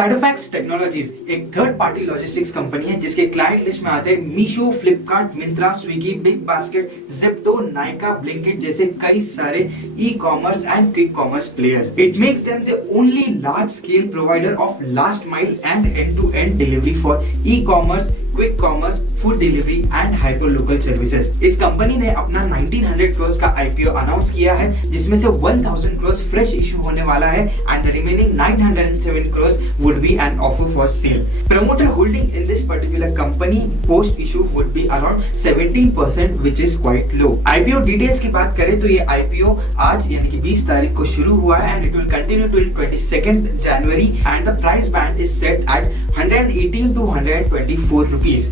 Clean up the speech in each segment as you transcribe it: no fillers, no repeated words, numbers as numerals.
Shadowfax technologies एक third party logistics company है जिसके क्लाइंट लिस्ट में आते हैं मीशो, फ्लिपकार्ट, मिंत्रा, स्विगी, बिग बास्केट, जिप्टो, नाइका, ब्लिंकिट जैसे कई सारे e commerce and quick commerce players. It makes them the only large scale provider of last mile and end to end delivery for e commerce, quick commerce, food delivery and hyper local services. इस कंपनी ने अपना 1900 करोड़ का IPO announce किया है, जिसमें से 1000 crore fresh issue होने वाला है and the remaining 907 crore would be an offer for sale. Promoter holding in this particular company post issue would be around 17%, which is quite low. IPO details की बात करें तो ये IPO आज यानी कि 20 तारीख को शुरू हुआ है and it will continue till 22nd January and the price band is set at 118 to 124 rupees.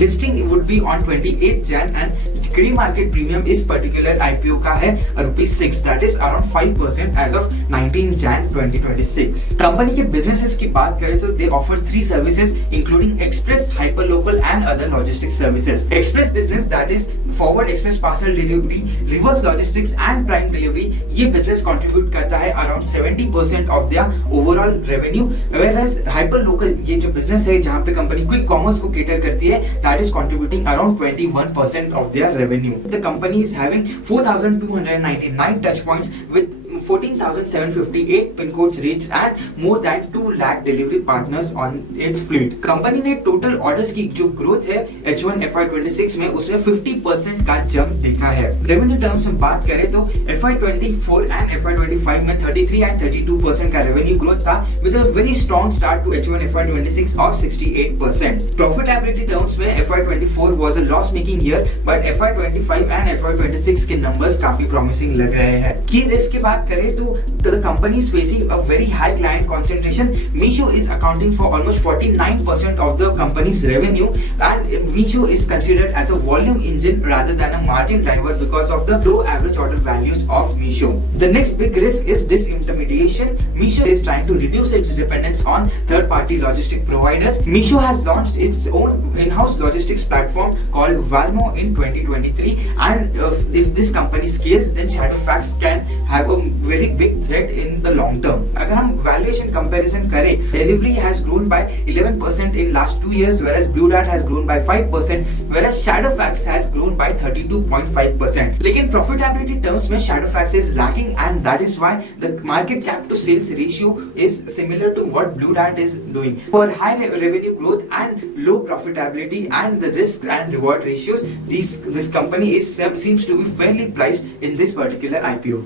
Listing would be on 28th Jan and green market premium इस particular IPO का है ₹6, that is around 5% as of 19 Jan 2026. Company के businesses की बात करें तो they offer 3 services including express, hyperlocal and other logistics services. Express business that is forward express parcel delivery, reverse logistics and prime delivery. ये business contribute करता है around 70% of their overall revenue, whereas hyperlocal ये जो business है जहाँ पे company quick commerce को cater करती है, that is contributing around 21% of their revenue. The company is having 4,299 touch points with 14,758 pin codes reached and more than 2 lakh delivery partners on its fleet. Company ने total orders की जो growth है H1 FY26 में उसमें 50% का jump देखा है। Revenue terms में बात करें तो FY24 एंड FY25 में 33 एंड 32% का रेवेन्यू ग्रोथ था with a very strong start to H1 FY26 of 68%. Profitability terms में FY24 was a loss making year but FY25 and FY26 के नंबर्स काफी प्रॉमिसिंग लग रहे हैं। की रिस्क की बात करें तो the company is facing a very high client concentration. Meesho is accounting for almost 49% of the company's revenue and Meesho is considered as a volume engine rather than a margin driver because of the low average order values of Meesho. The next big risk is disintermediation. Meesho is trying to reduce its dependence on third-party logistic providers. Meesho has launched its own in-house logistics platform called Valmo in 2023 and if this company scales then Shadowfax can have a very big threat in the long term. अगर हम valuation comparison करें, Delhivery has grown by 11% in last 2 years, whereas Blue Dart has grown by 5%, whereas Shadowfax has grown by 32.5%. लेकिन profitability terms में Shadowfax is lacking, and that is why the market cap to sales ratio is similar to what Blue Dart is doing. For high revenue growth and low profitability and the risk and reward ratios, this company seems to be fairly priced in this particular IPO.